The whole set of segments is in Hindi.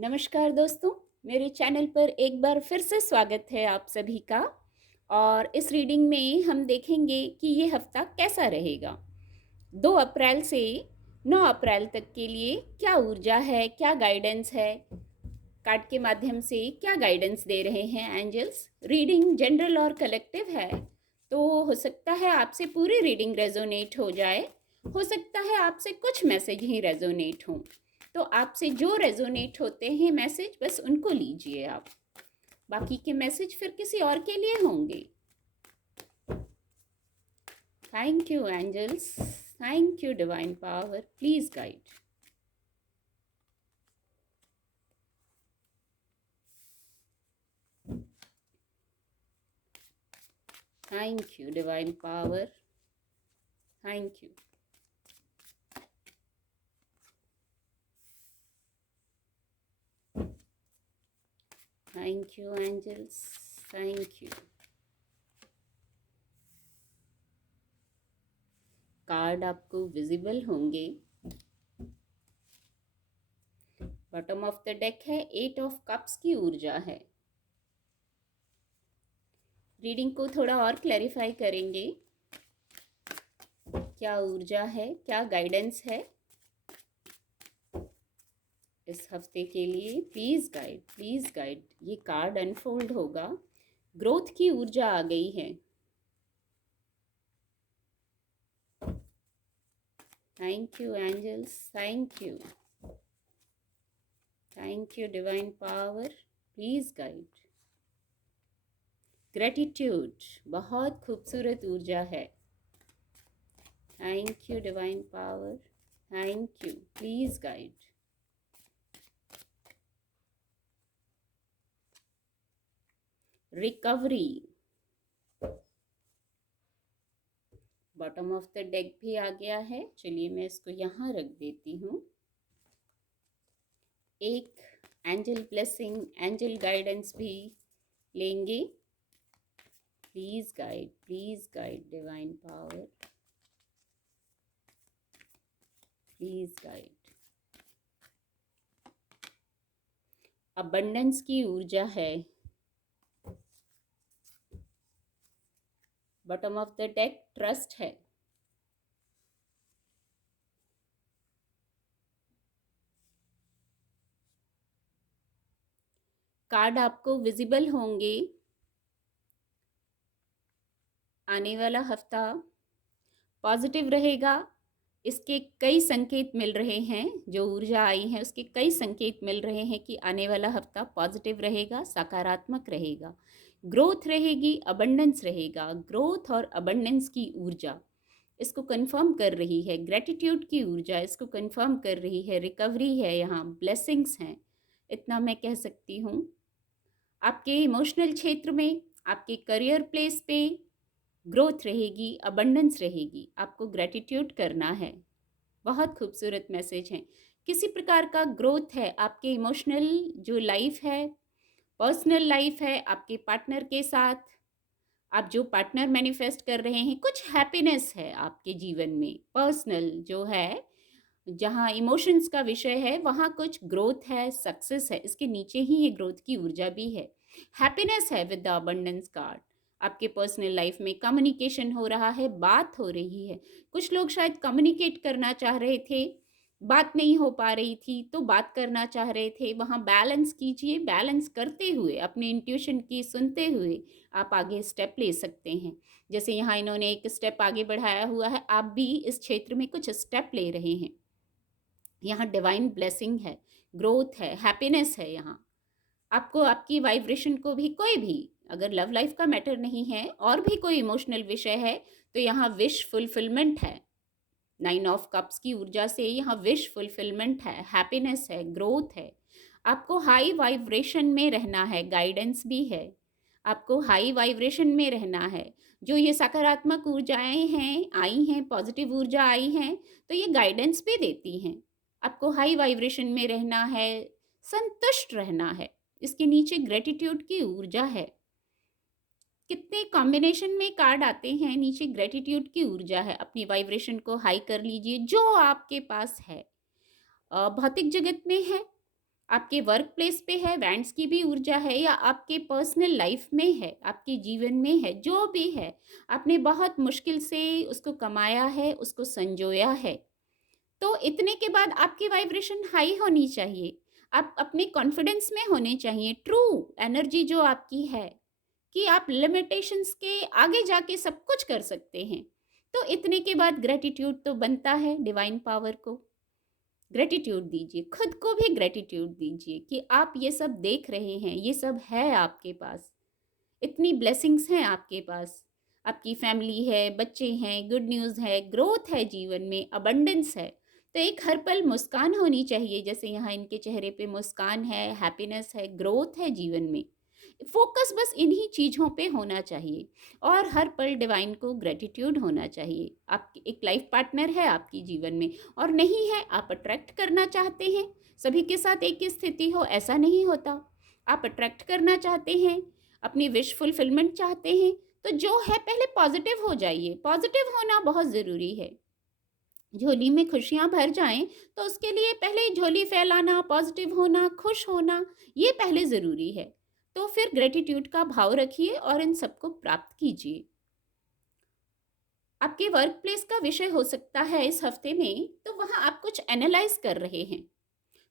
नमस्कार दोस्तों, मेरे चैनल पर एक बार फिर से स्वागत है आप सभी का। और इस रीडिंग में हम देखेंगे कि ये हफ्ता कैसा रहेगा। 2 अप्रैल से 9 अप्रैल तक के लिए क्या ऊर्जा है, क्या गाइडेंस है, कार्ड के माध्यम से क्या गाइडेंस दे रहे हैं एंजल्स। रीडिंग जनरल और कलेक्टिव है, तो हो सकता है आपसे पूरी रीडिंग रेजोनेट हो जाए, हो सकता है आपसे कुछ मैसेज ही रेजोनेट हों। तो आपसे जो रेजोनेट होते हैं मैसेज, बस उनको लीजिए आप। बाकी के मैसेज फिर किसी और के लिए होंगे। Thank you angels, thank you divine power, please guide. Thank you divine power, thank you. Thank you angels, thank you. Card आपको विजिबल होंगे। बॉटम ऑफ द डेक है 8 ऑफ कप्स की ऊर्जा है। रीडिंग को थोड़ा और क्लैरिफाई करेंगे। क्या ऊर्जा है, क्या गाइडेंस है इस हफ्ते के लिए। Please guide, please guide. ये कार्ड अनफोल्ड होगा। ग्रोथ की ऊर्जा आ गई है। Thank you angels, thank you, thank you divine power, please guide. Gratitude, बहुत खूबसूरत ऊर्जा है। Thank you divine power, thank you, please guide. Recovery, bottom of the deck भी आ गया है। चलिए मैं इसको यहाँ रख देती हूँ। एक एंजल ब्लेसिंग, एंजल गाइडेंस भी लेंगे। Please guide divine power, please guide. Abundance की ऊर्जा है। Bottom of the deck trust है। कार्ड आपको विजिबल होंगे। आने वाला हफ्ता पॉजिटिव रहेगा, इसके कई संकेत मिल रहे हैं। जो ऊर्जा आई है उसके कई संकेत मिल रहे हैं कि आने वाला हफ्ता पॉजिटिव रहेगा, सकारात्मक रहेगा। ग्रोथ रहेगी, अबंडेंस रहेगा। ग्रोथ और अबंडेंस की ऊर्जा इसको कंफर्म कर रही है। ग्रेटिट्यूड की ऊर्जा इसको कंफर्म कर रही है। रिकवरी है, यहाँ ब्लेसिंग्स हैं, इतना मैं कह सकती हूँ। आपके इमोशनल क्षेत्र में, आपके करियर प्लेस पे ग्रोथ रहेगी, अबंडेंस रहेगी। आपको ग्रेटिट्यूड करना है। बहुत खूबसूरत मैसेज है। किसी प्रकार का ग्रोथ है आपके इमोशनल जो लाइफ है, पर्सनल लाइफ है, आपके पार्टनर के साथ। आप जो पार्टनर मैनिफेस्ट कर रहे हैं, कुछ हैप्पीनेस है आपके जीवन में। पर्सनल जो है, जहाँ इमोशंस का विषय है, वहाँ कुछ ग्रोथ है, सक्सेस है। इसके नीचे ही ये ग्रोथ की ऊर्जा भी है। हैप्पीनेस है विद द अबंडेंस कार्ड। आपके पर्सनल लाइफ में कम्युनिकेशन हो रहा है, बात हो रही है। कुछ लोग शायद कम्युनिकेट करना चाह रहे थे, बात नहीं हो पा रही थी, तो बात करना चाह रहे थे। वहाँ बैलेंस कीजिए। बैलेंस करते हुए, अपने इंट्यूशन की सुनते हुए आप आगे स्टेप ले सकते हैं। जैसे यहाँ इन्होंने एक स्टेप आगे बढ़ाया हुआ है, आप भी इस क्षेत्र में कुछ स्टेप ले रहे हैं। यहाँ डिवाइन ब्लेसिंग है, ग्रोथ है, हैप्पीनेस है। यहाँ आपको आपकी वाइब्रेशन को भी, कोई भी अगर लव लाइफ का मैटर नहीं है और भी कोई इमोशनल विषय है, तो यहाँ विश फुलफिलमेंट है। 9 ऑफ कप्स की ऊर्जा से यहाँ विश फुलफिलमेंट है, हैप्पीनेस है, ग्रोथ है। आपको हाई वाइब्रेशन में रहना है, गाइडेंस भी है। आपको हाई वाइब्रेशन में रहना है। जो ये सकारात्मक ऊर्जाएं हैं, आई हैं, पॉजिटिव ऊर्जा आई हैं, तो ये गाइडेंस भी देती हैं। आपको हाई वाइब्रेशन में रहना है, संतुष्ट रहना है। इसके नीचे ग्रेटिट्यूड की ऊर्जा है। कितने कॉम्बिनेशन में कार्ड आते हैं। नीचे ग्रेटिट्यूड की ऊर्जा है। अपनी वाइब्रेशन को हाई कर लीजिए, जो आपके पास है। भौतिक जगत में है, आपके वर्क प्लेस पे है, वैंड्स की भी ऊर्जा है, या आपके पर्सनल लाइफ में है, आपके जीवन में है, जो भी है, आपने बहुत मुश्किल से उसको कमाया है, उसको संजोया है। तो इतने के बाद आपकी वाइब्रेशन हाई होनी चाहिए। आप अपने कॉन्फिडेंस में होने चाहिए, ट्रू एनर्जी जो आपकी है, कि आप लिमिटेशंस के आगे जाके सब कुछ कर सकते हैं। तो इतने के बाद ग्रेटिट्यूड तो बनता है डिवाइन पावर को। ग्रेटिट्यूड दीजिए, खुद को भी ग्रेटिट्यूड दीजिए कि आप ये सब देख रहे हैं, ये सब है आपके पास, इतनी ब्लेसिंग्स हैं आपके पास। आपकी फैमिली है, बच्चे हैं, गुड न्यूज़ है, ग्रोथ है जीवन में, अबंडेंस है। तो एक हर पल मुस्कान होनी चाहिए, जैसे यहाँ इनके चेहरे पे मुस्कान है, हैप्पीनेस है, ग्रोथ है जीवन में। फोकस बस इन्हीं चीज़ों पे होना चाहिए, और हर पल डिवाइन को ग्रेटिट्यूड होना चाहिए। आपकी एक लाइफ पार्टनर है आपकी जीवन में, और नहीं है, आप अट्रैक्ट करना चाहते हैं, सभी के साथ एक ही स्थिति हो ऐसा नहीं होता। आप अट्रैक्ट करना चाहते हैं, अपनी विश फुलफिलमेंट चाहते हैं, तो जो है पहले पॉजिटिव हो जाइए। पॉजिटिव होना बहुत ज़रूरी है। झोली में खुशियाँ भर जाएं, तो उसके लिए पहले झोली फैलाना, पॉजिटिव होना, खुश होना, ये पहले ज़रूरी है। तो फिर ग्रेटिट्यूड का भाव रखिए और इन सबको प्राप्त कीजिए। आपके वर्क प्लेस का विषय हो सकता है इस हफ्ते में, तो वहाँ आप कुछ एनालाइज कर रहे हैं।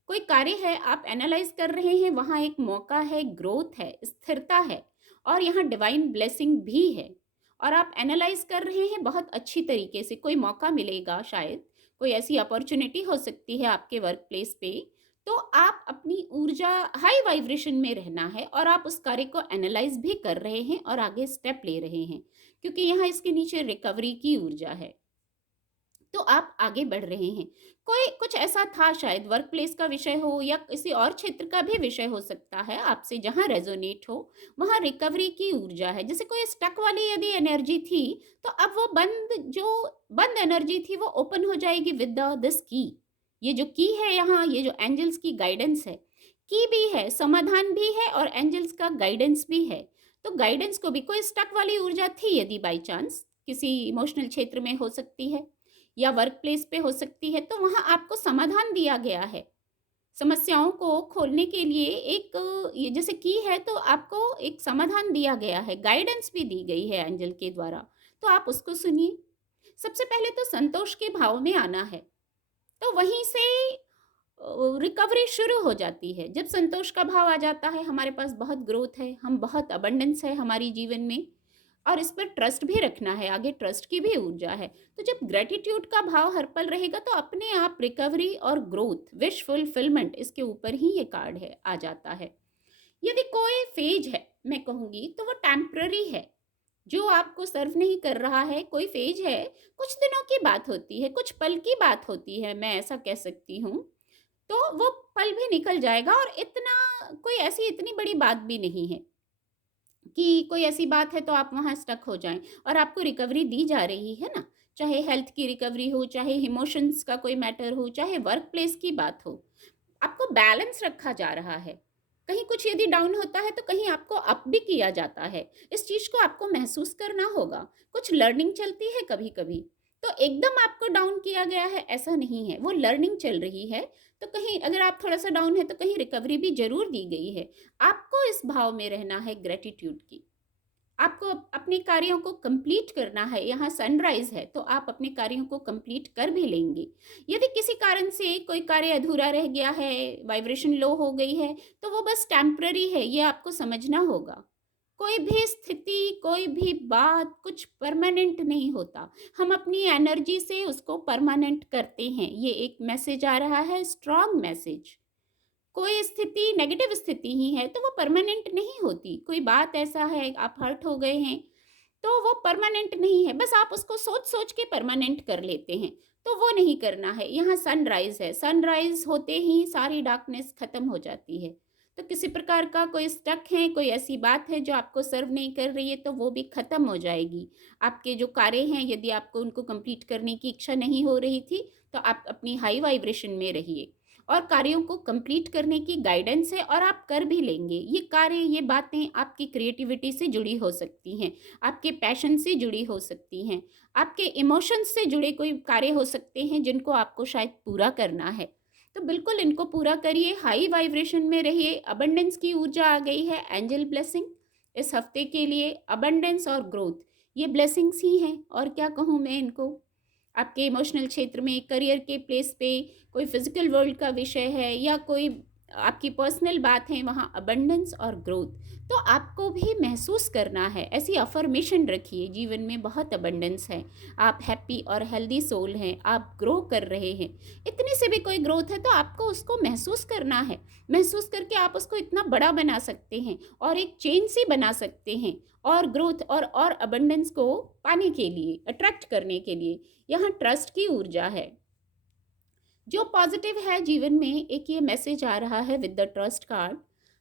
कोई कार्य है, आप एनालाइज कर रहे हैं, वहाँ एक मौका है, ग्रोथ है, स्थिरता है, और यहाँ डिवाइन ब्लेसिंग भी है। और आप एनालाइज कर रहे हैं बहुत अच्छी तरीके से, कोई मौका मिलेगा, शायद कोई ऐसी अपॉर्चुनिटी हो सकती है आपके वर्क प्लेस पे। तो आप अपनी ऊर्जा हाई वाइब्रेशन में रहना है, और आप उस कार्य को एनालाइज भी कर रहे हैं और आगे स्टेप ले रहे हैं, क्योंकि यहाँ इसके नीचे रिकवरी की ऊर्जा है। तो आप आगे बढ़ रहे हैं। कोई कुछ ऐसा था, शायद वर्क प्लेस का विषय हो या किसी और क्षेत्र का भी विषय हो सकता है आपसे, जहाँ रेजोनेट हो, वहाँ रिकवरी की ऊर्जा है। जैसे कोई स्टक वाली यदि एनर्जी थी, तो अब वो बंद एनर्जी थी, वो ओपन हो जाएगी विद दिस की। ये जो की है यहाँ, ये जो एंजल्स की गाइडेंस है, की भी है, समाधान भी है, और एंजल्स का गाइडेंस भी है। तो गाइडेंस को भी, कोई स्टक वाली ऊर्जा थी यदि बाई चांस, किसी इमोशनल क्षेत्र में हो सकती है या वर्क प्लेस पे हो सकती है, तो वहाँ आपको समाधान दिया गया है। समस्याओं को खोलने के लिए एक ये जैसे की है, तो आपको एक समाधान दिया गया है, गाइडेंस भी दी गई है एंजल के द्वारा। तो आप उसको सुनिए। सबसे पहले तो संतोष के भाव में आना है, तो वहीं से रिकवरी शुरू हो जाती है। जब संतोष का भाव आ जाता है, हमारे पास बहुत ग्रोथ है, हम बहुत अबंडेंस है हमारी जीवन में, और इस पर ट्रस्ट भी रखना है, आगे ट्रस्ट की भी ऊर्जा है। तो जब ग्रेटिट्यूड का भाव हर पल रहेगा, तो अपने आप रिकवरी और ग्रोथ, विश फुलफिलमेंट, इसके ऊपर ही ये कार्ड है, आ जाता है। यदि कोई फेज है, मैं कहूँगी, तो वो टेम्पररी है, जो आपको सर्व नहीं कर रहा है। कोई फेज है, कुछ दिनों की बात होती है, कुछ पल की बात होती है, मैं ऐसा कह सकती हूँ। तो वो पल भी निकल जाएगा, और इतना कोई ऐसी इतनी बड़ी बात भी नहीं है कि कोई ऐसी बात है तो आप वहाँ स्टक हो जाएं, और आपको रिकवरी दी जा रही है ना। चाहे हेल्थ की रिकवरी हो, चाहे इमोशंस का कोई मैटर हो, चाहे वर्क प्लेस की बात हो, आपको बैलेंस रखा जा रहा है। कहीं कुछ यदि डाउन होता है, तो कहीं आपको अप भी किया जाता है। इस चीज़ को आपको महसूस करना होगा। कुछ लर्निंग चलती है कभी कभी, तो एकदम आपको डाउन किया गया है ऐसा नहीं है, वो लर्निंग चल रही है। तो कहीं अगर आप थोड़ा सा डाउन है, तो कहीं रिकवरी भी जरूर दी गई है। आपको इस भाव में रहना है ग्रेटिट्यूड की। आपको अपने कार्यों को कंप्लीट करना है। यहाँ सनराइज है, तो आप अपने कार्यों को कंप्लीट कर भी लेंगे। यदि किसी कारण से कोई कार्य अधूरा रह गया है, वाइब्रेशन लो हो गई है, तो वो बस टेम्पररी है, ये आपको समझना होगा। कोई भी स्थिति, कोई भी बात, कुछ परमानेंट नहीं होता। हम अपनी एनर्जी से उसको परमानेंट करते हैं। ये एक मैसेज आ रहा है, स्ट्रॉन्ग मैसेज। कोई स्थिति नेगेटिव स्थिति ही है, तो वो परमानेंट नहीं होती। कोई बात ऐसा है, आप हर्ट हो गए हैं, तो वो परमानेंट नहीं है। बस आप उसको सोच सोच के परमानेंट कर लेते हैं, तो वो नहीं करना है। यहाँ सनराइज है, सनराइज होते ही सारी डार्कनेस खत्म हो जाती है। तो किसी प्रकार का कोई स्टक है, कोई ऐसी बात है जो आपको सर्व नहीं कर रही है, तो वो भी खत्म हो जाएगी। आपके जो कार्य हैं, यदि आपको उनको कंप्लीट करने की इच्छा नहीं हो रही थी, तो आप अपनी हाई वाइब्रेशन में रहिए, और कार्यों को कंप्लीट करने की गाइडेंस है, और आप कर भी लेंगे। ये कार्य, ये बातें आपकी क्रिएटिविटी से जुड़ी हो सकती हैं, आपके पैशन से जुड़ी हो सकती हैं, आपके इमोशंस से जुड़े कोई कार्य हो सकते हैं, जिनको आपको शायद पूरा करना है। तो बिल्कुल इनको पूरा करिए, हाई वाइब्रेशन में रहिए। अबंडेंस की ऊर्जा आ गई है, एंजल ब्लेसिंग इस हफ्ते के लिए। अबंडेंस और ग्रोथ ये ब्लेसिंग्स ही हैं, और क्या कहूँ मैं इनको। आपके इमोशनल क्षेत्र में, करियर के प्लेस पे, कोई फिजिकल वर्ल्ड का विषय है या कोई आपकी पर्सनल बात है, वहाँ अबंडेंस और ग्रोथ तो आपको भी महसूस करना है। ऐसी अफर्मेशन रखिए, जीवन में बहुत अबंडेंस है, आप हैप्पी और हेल्दी सोल हैं, आप ग्रो कर रहे हैं। इतने से भी कोई ग्रोथ है तो आपको उसको महसूस करना है। महसूस करके आप उसको इतना बड़ा बना सकते हैं और एक चेन सी बना सकते हैं, और ग्रोथ और अबंडेंस को पाने के लिए, अट्रैक्ट करने के लिए। यहाँ ट्रस्ट की ऊर्जा है जो पॉजिटिव है जीवन में। एक ये मैसेज आ रहा है विद द ट्रस्ट कार्ड,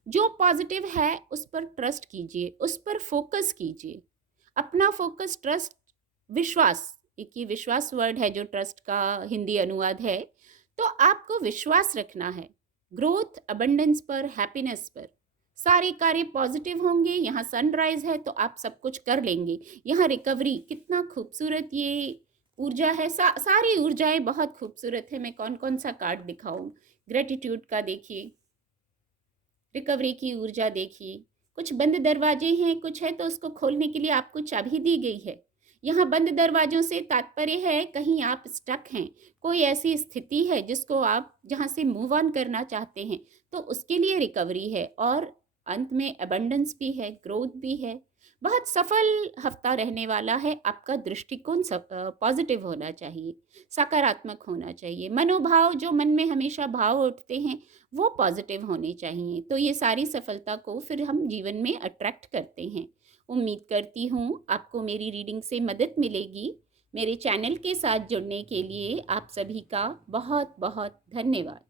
जो पॉजिटिव है उस पर ट्रस्ट कीजिए, उस पर फोकस कीजिए। अपना फोकस, ट्रस्ट, विश्वास, एक ये विश्वास वर्ड है जो ट्रस्ट का हिंदी अनुवाद है। तो आपको विश्वास रखना है ग्रोथ, अबंडेंस पर, हैप्पीनेस पर। सारे कार्य पॉजिटिव होंगे। यहाँ सनराइज है तो आप सब कुछ कर लेंगे। यहाँ रिकवरी, कितना खूबसूरत ये ऊर्जा है। सारी ऊर्जाएं बहुत खूबसूरत है। मैं कौन कौन सा कार्ड दिखाऊं। ग्रेटिट्यूड का देखिए, रिकवरी की ऊर्जा देखिए। कुछ बंद दरवाजे हैं, कुछ है तो उसको खोलने के लिए आपको चाबी दी गई है। यहाँ बंद दरवाजों से तात्पर्य है कहीं आप स्टक हैं, कोई ऐसी स्थिति है जिसको आप, जहाँ से मूव ऑन करना चाहते हैं, तो उसके लिए रिकवरी है। और अंत में अबंडेंस भी है, ग्रोथ भी है। बहुत सफल हफ्ता रहने वाला है। आपका दृष्टिकोण पॉजिटिव होना चाहिए, सकारात्मक होना चाहिए। मनोभाव, जो मन में हमेशा भाव उठते हैं, वो पॉजिटिव होने चाहिए। तो ये सारी सफलता को फिर हम जीवन में अट्रैक्ट करते हैं। उम्मीद करती हूँ आपको मेरी रीडिंग से मदद मिलेगी। मेरे चैनल के साथ जुड़ने के लिए आप सभी का बहुत बहुत धन्यवाद।